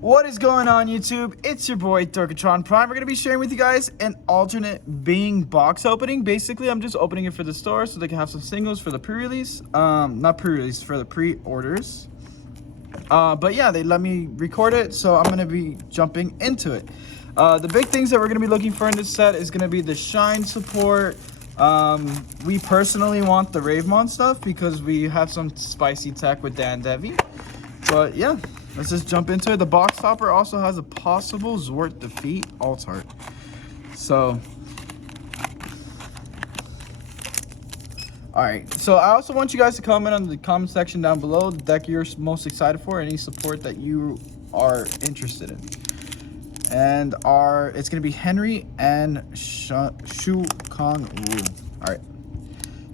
What is going on, YouTube? It's your boy Dorkatron Prime. We're gonna be sharing with you guys an alternate Bing box opening. Basically, I'm just opening it for the store so they can have some singles for the pre-release. Not pre-release, for the pre-orders. But yeah, they let me record it, so I'm gonna be jumping into it. The big things that we're gonna be looking for in this set is gonna be the Shine support. We personally want the Ravemon stuff because we have some spicy tech with Dan Devi. But yeah, let's just jump into it. The box topper also has a possible Zwart defeat alt art. So, alright. So I also want you guys to comment on the comment section down below the deck you're most excited for, any support that you are interested in. And it's going to be Henry and Shu Kong Wu. Alright.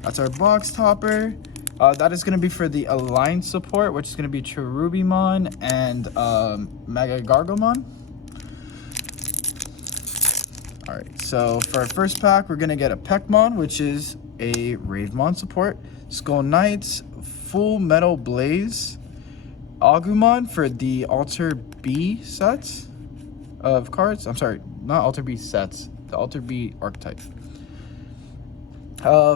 That's our box topper. That is going to be for the Alliance support, which is going to be Cherubimon and Mega Gargomon. Alright, so for our first pack, we're going to get a Peckmon, which is a Ravemon support. Skull Knights, Full Metal Blaze, Agumon for the Alter B sets of cards. I'm sorry, not Alter B sets, the Alter B archetype.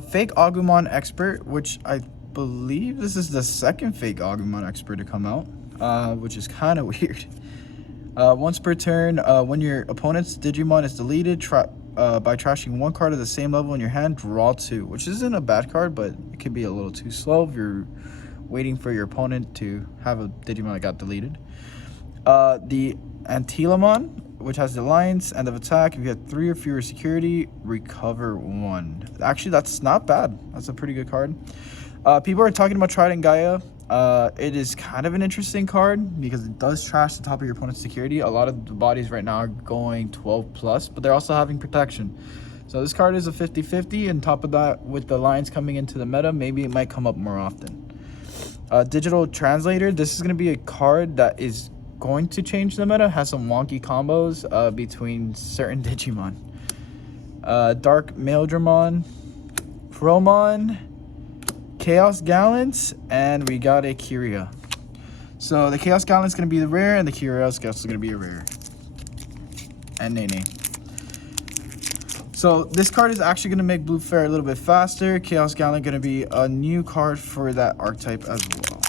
Fake Agumon Expert, which I believe this is the second fake Agumon Expert to come out, which is kind of weird. Once per turn, when your opponent's Digimon is deleted by trashing one card of the same level in your hand, draw two, which isn't a bad card, but it could be a little too slow if you're waiting for your opponent to have a Digimon that got deleted. The Antilamon, which has the Alliance, end of attack. If you have 3 or fewer security, recover 1. Actually, that's not bad. That's a pretty good card. People are talking about Trident Gaia. It is kind of an interesting card because it does trash the top of your opponent's security. A lot of the bodies right now are going 12 plus, but they're also having protection. So this card is a 50-50, and top of that, with the lines coming into the meta, maybe it might come up more often. Digital Translator. This is going to be a card that is going to change the meta. Has some wonky combos between certain Digimon. Dark Maildramon, Promon, Chaos Gallants, and we got a Kyria. So the Chaos Gallant's going to be the rare, and the Kyria is also going to be a rare. And Nene. So this card is actually going to make Blue Fair a little bit faster. Chaos Gallant going to be a new card for that archetype as well.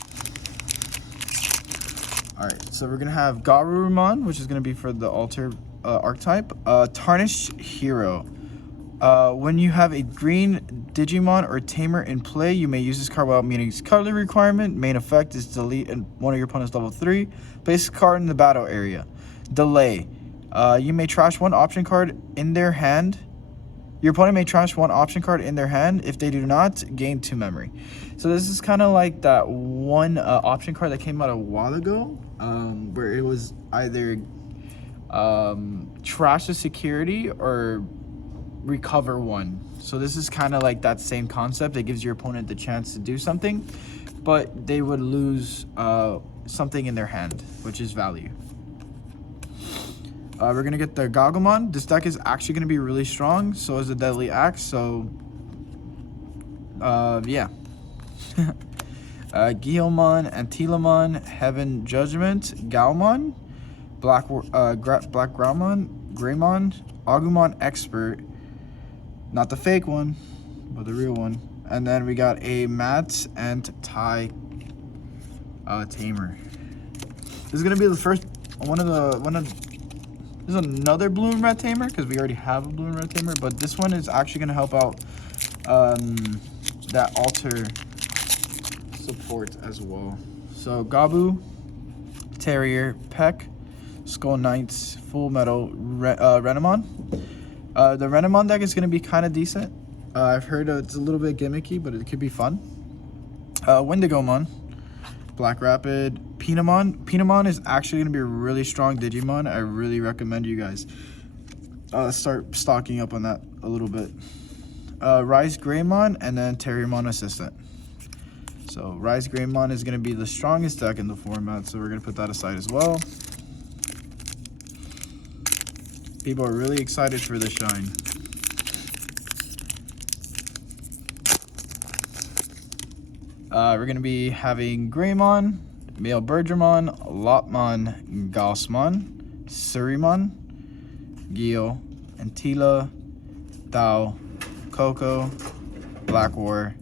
Alright, so we're going to have Garurumon, which is going to be for the Alter archetype. Tarnished Hero. When you have a green Digimon or Tamer in play, you may use this card without meeting its color requirement. Main effect is delete one of your opponent's level 3. Place the card in the battle area. Delay. You may trash one option card in their hand. Your opponent may trash one option card in their hand. If they do not, gain 2 memory. So this is kind of like that one option card that came out a while ago, where it was either trash the security or recover 1. So this is kind of like that same concept. It gives your opponent the chance to do something, but they would lose something in their hand, which is value. We're going to get the Gagomon. This deck is actually going to be really strong. So is the Deadly Axe. So, yeah. Guilmon, Antilamon, Heaven Judgment, Galmon, Black Greymon, Agumon Expert. Not the fake one, but the real one. And then we got a Matt and Tai Tamer. This is going to be the first there's another blue and red tamer because we already have a blue and red tamer, but this one is actually going to help out that Alter support as well. So Gabu, Terrier, Peck, Skull Knights, Full Metal, Renamon. The Renamon deck is going to be kind of decent. I've heard it's a little bit gimmicky, but it could be fun. Wendigomon, Black Rapid, Pinamon. Pinamon is actually going to be a really strong Digimon. I really recommend you guys start stocking up on that a little bit. Rise Greymon, and then Terriermon Assistant. So Rise Greymon is going to be the strongest deck in the format, so we're going to put that aside as well. People are really excited for the Shine. We're going to be having Greymon, Male Birdramon, Lopmon, Gaussmon, Surimon, Geo, Antila, Thao, Coco, Black War,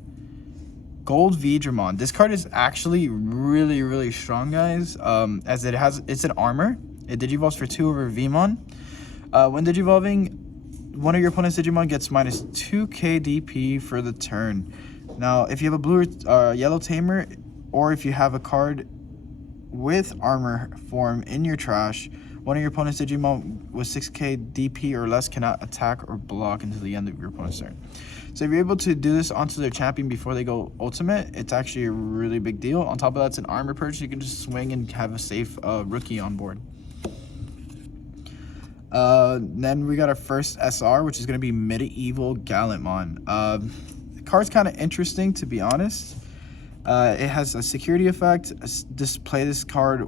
Gold Vidramon. This card is actually really strong, guys. As it's an armor. It digivolves for 2 over Vmon. When digivolving, one of your opponent's Digimon gets minus 2k DP for the turn. Now, if you have a blue or yellow tamer, or if you have a card with armor form in your trash, one of your opponent's Digimon with 6k DP or less cannot attack or block until the end of your opponent's turn. So if you're able to do this onto their champion before they go ultimate, it's actually a really big deal. On top of that, it's an armor purchase. You can just swing and have a safe rookie on board. Then we got our first SR, which is going to be Medieval Gallantmon. The card's kind of interesting, to be honest. It has a security effect. Just play this card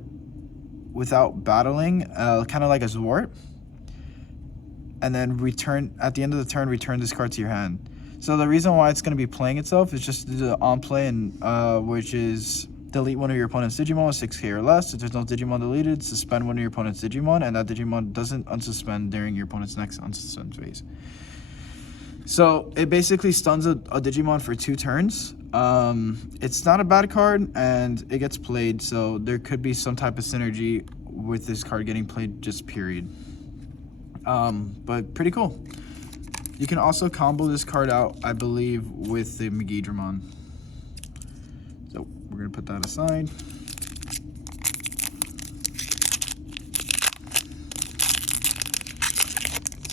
without battling, kind of like a Zwart. And then return, at the end of the turn, return this card to your hand. So the reason why it's going to be playing itself is just to do the on play, and which is delete one of your opponent's Digimon with 6k or less. If there's no Digimon deleted, suspend one of your opponent's Digimon, and that Digimon doesn't unsuspend during your opponent's next unsuspend phase. So it basically stuns a Digimon for 2 turns. It's not a bad card, and it gets played, so there could be some type of synergy with this card getting played, just period. But pretty cool. You can also combo this card out, I believe, with the Megidramon. So we're gonna put that aside.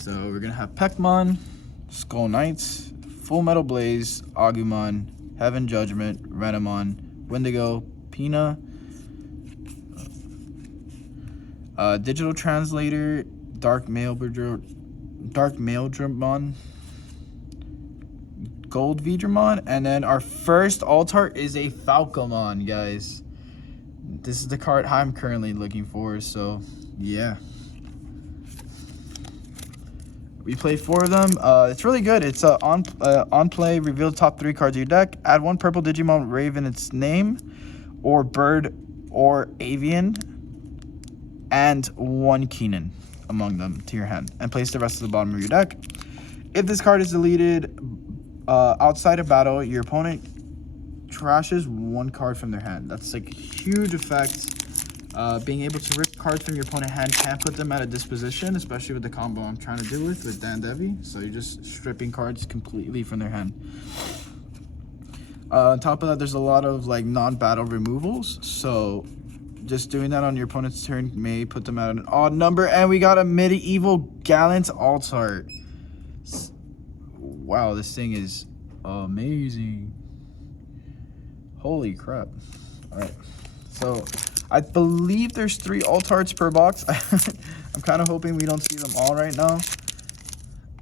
So we're gonna have Pekmon, Skull Knights, Full Metal Blaze, Agumon, Heaven Judgment, Renamon, Wendigo, Pina, Digital Translator, Dark Maildramon, Gold Vidramon, and then our first Altart is a Falcomon, guys. This is the card I'm currently looking for, so yeah. We play 4 of them. It's really good. It's on play, reveal the top 3 cards of your deck, add 1 purple Digimon Raven its name, or bird or avian, and 1 Keenan among them to your hand, and place the rest to the bottom of your deck. If this card is deleted outside of battle, your opponent trashes 1 card from their hand. That's like a huge effect. Being able to rip cards from your opponent's hand can't put them at a disposition, especially with the combo I'm trying to do with Dan Devi. So you're just stripping cards completely from their hand. On top of that, there's a lot of like non-battle removals, so just doing that on your opponent's turn may put them at an odd number. And we got a Medieval Gallant Altart. Wow, this thing is amazing. Holy crap. All right, so I believe there's 3 Altarts per box. I'm kind of hoping we don't see them all right now.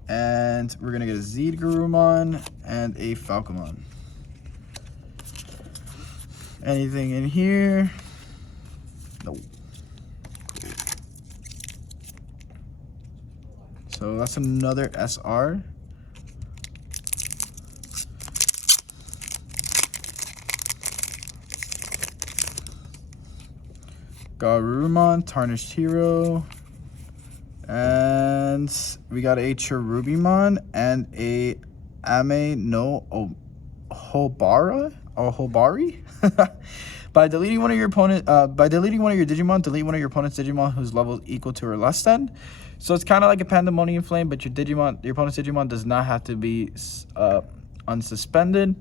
And we're gonna get a Zeedgarumon and a Falcomon. Anything in here? Nope. Cool. So that's another SR. Garurumon, Tarnished Hero, and we got a Cherubimon and a Ame no Hobari. By deleting one of your Digimon, delete one of your opponent's Digimon whose level is equal to or less than. So it's kind of like a Pandemonium Flame, but your opponent's Digimon does not have to be unsuspended.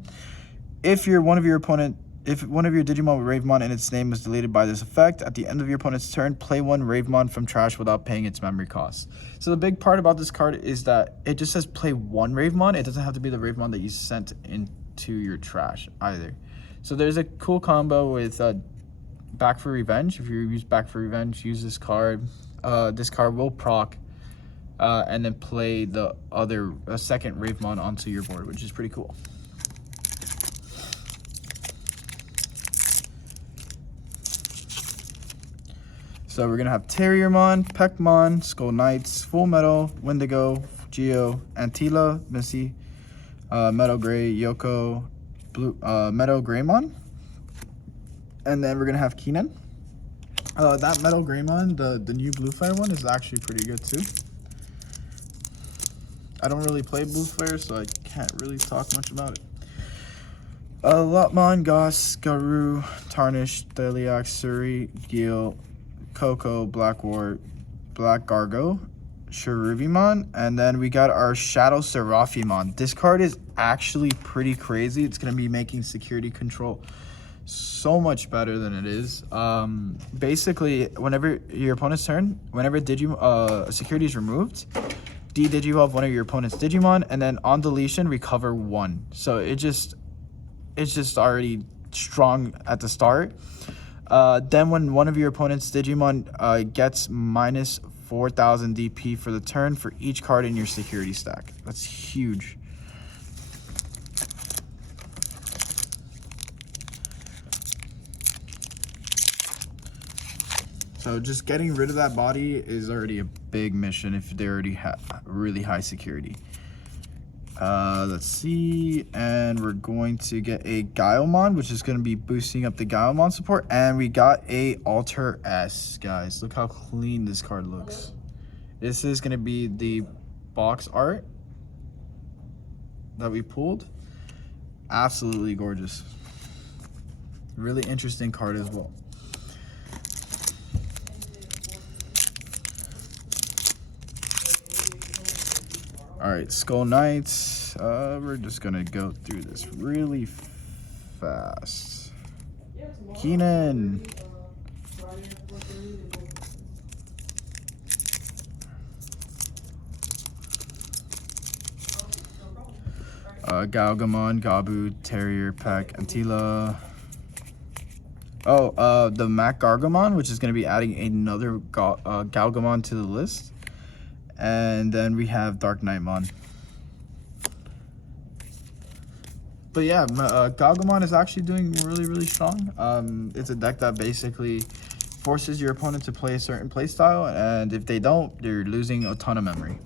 If one of your Digimon with Ravemon in its name was deleted by this effect, at the end of your opponent's turn, play 1 Ravemon from trash without paying its memory cost. So the big part about this card is that it just says play 1 Ravemon. It doesn't have to be the Ravemon that you sent into your trash either. So there's a cool combo with Back for Revenge. If you use Back for Revenge, use this card. This card will proc and then play the other second Ravemon onto your board, which is pretty cool. So we're gonna have Terriermon, Pekmon, Skull Knights, Full Metal, Wendigo, Geo, Antila, Missy, Metal Gray, Yoko, Blue, Metal Greymon, And then we're gonna have Keenan. That Metal Greymon, the new Blue Flare one, is actually pretty good too. I don't really play Blue Flare, so I can't really talk much about it. Lotmon, Goss, Garou, Tarnished, Theliac, Suri, Gil, Coco, Blackwart, Black Gargo, Cherubimon, and then we got our Shadow Seraphimon. This card is actually pretty crazy. It's going to be making security control so much better than it is. Basically, whenever your opponent's turn, whenever security is removed, de-Digivolve one of your opponent's Digimon, and then on deletion, recover one. So it's just already strong at the start. Then when one of your opponent's Digimon gets minus 4,000 DP for the turn for each card in your security stack. That's huge. So just getting rid of that body is already a big mission if they already have really high security. Let's see, and we're going to get a Guilemon, which is going to be boosting up the Guilemon support, and we got a Alter S, guys. Look how clean this card looks. This is going to be the box art that we pulled. Absolutely gorgeous. Really interesting card as well. All right, Skull Knights. We're just gonna go through this really fast. Keenan. Galgamon, Gabu, Terrier, Peck, Antila. Oh, the Mac Gargamon, which is gonna be adding another Galgamon to the list. And then we have Dark Knightmon. But yeah, Galgamon is actually doing really strong. It's a deck that basically forces your opponent to play a certain playstyle, and if they don't, they're losing a ton of memory.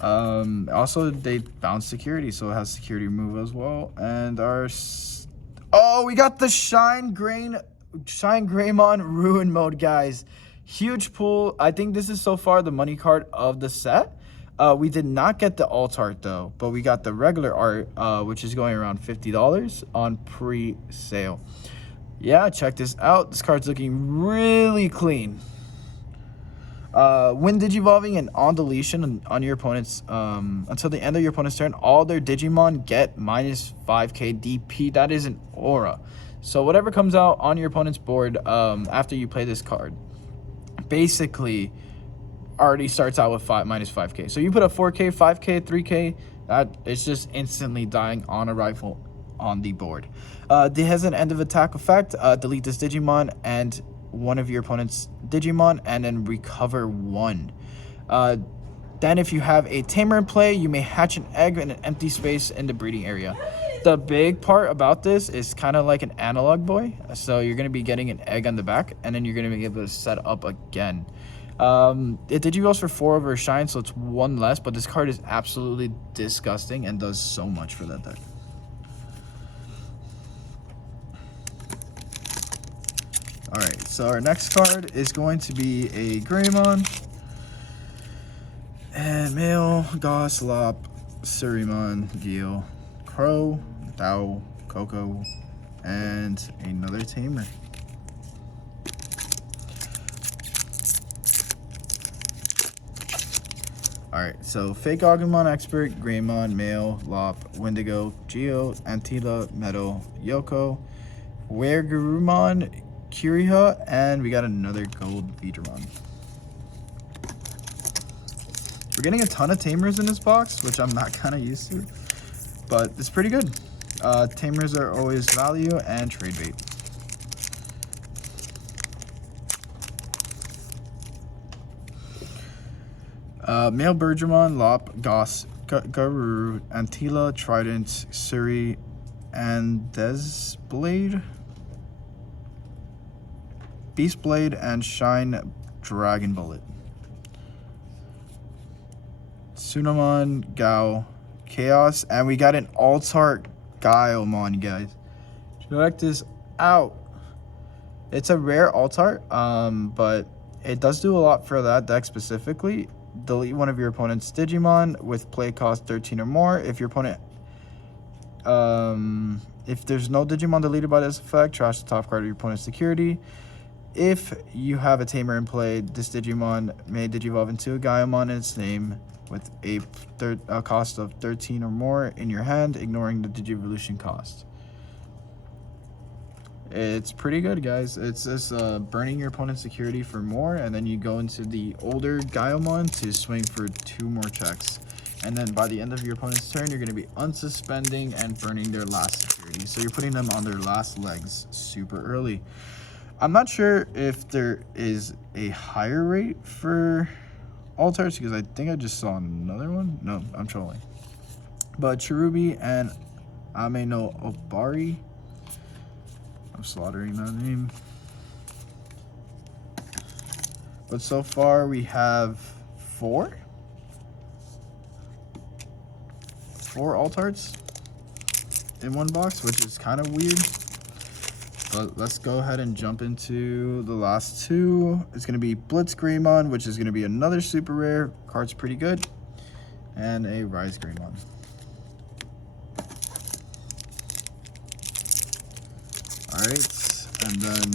Also, they bounce security, so it has security move as well. And we got the ShineGreymon Ruin Mode, guys. Huge pull. I think this is so far the money card of the set. We did not get the alt art though, but we got the regular art, which is going around $50 on pre-sale. Yeah, check this out. This card's looking really clean. When digivolving and on deletion on your opponent's until the end of your opponent's turn, all their Digimon get minus 5k DP. That is an aura. So whatever comes out on your opponent's board after you play this card basically already starts out with minus 5k. So you put a 4k, 5k, 3k, that it's just instantly dying on arrival on the board. It has an end of attack effect. Delete this Digimon and one of your opponent's Digimon, and then recover one. Then if you have a tamer in play, you may hatch an egg in an empty space in the breeding area. The big part about this is kind of like an analog boy. So you're going to be getting an egg on the back, and then you're going to be able to set up again. It digivolves for 4 over shine, so it's 1 less, but this card is absolutely disgusting and does so much for that deck. Alright, so our next card is going to be a Greymon. And Male, Goss, Lop, Surimon, Gil, Crow, Dao, Coco, and another Tamer. Alright, so Fake Agumon Expert, Greymon, Male, Lop, Wendigo, Geo, Antila, Metal, Yoko, Weregarumon, Kiriha, and we got another Gold Vidramon. We're getting a ton of Tamers in this box, which I'm not kind of used to, but it's pretty good. Tamers are always value and trade bait. Male Bergermon, Lop, Goss, Garou, Antila, Trident, Suri, and Desblade, Beastblade, and Shine Dragon Bullet. Tsunamon, Gao, Chaos, and we got an Altart Guilemon, guys. Check this out. It's a rare alt art, but it does do a lot for that deck specifically. Delete one of your opponent's Digimon with play cost 13 or more. If your opponent, if there's no Digimon deleted by this effect, trash the top card of your opponent's security. If you have a tamer in play, this Digimon may digivolve into a Gaimon in its name with a cost of 13 or more in your hand, ignoring the Digivolution cost. It's pretty good, guys. It's just burning your opponent's security for more, and then you go into the older Gaimon to swing for 2 more checks. And then by the end of your opponent's turn, you're going to be unsuspending and burning their last security. So you're putting them on their last legs super early. I'm not sure if there is a higher rate for alt arts, because I think I just saw another one. No, I'm trolling. But Cherubi and Ame no Obari, I'm slaughtering that name. But so far we have 4 alt arts in one box, which is kind of weird. But let's go ahead and jump into the last 2. It's going to be ShineGreymon, which is going to be another super rare. Card's pretty good. And a Greymon. Alright, and then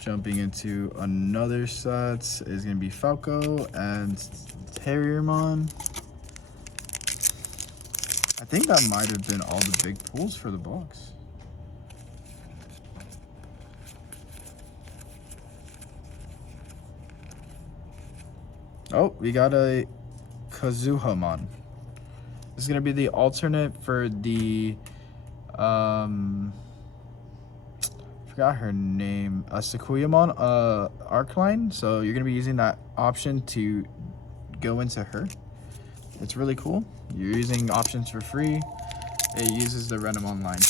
jumping into another set is going to be Falco and Terriermon. I think that might have been all the big pulls for the box. Oh, we got a Kazuhamon. This is going to be the alternate for the, forgot her name, Sakuyamon, Arcline. So you're going to be using that option to go into her. It's really cool. You're using options for free. It uses the Random Online.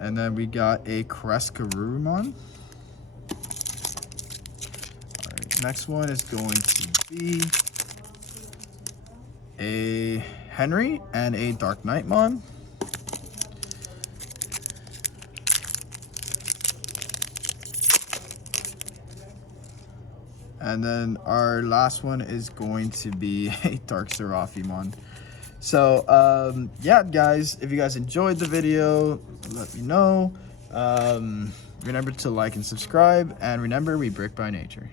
And then we got a Kreskarurumon. Next one is going to be a Henry and a Dark Knightmon. And then our last one is going to be a Dark Seraphimon. So, yeah, guys, if you guys enjoyed the video, let me know. Remember to like and subscribe. And remember, we brick by nature.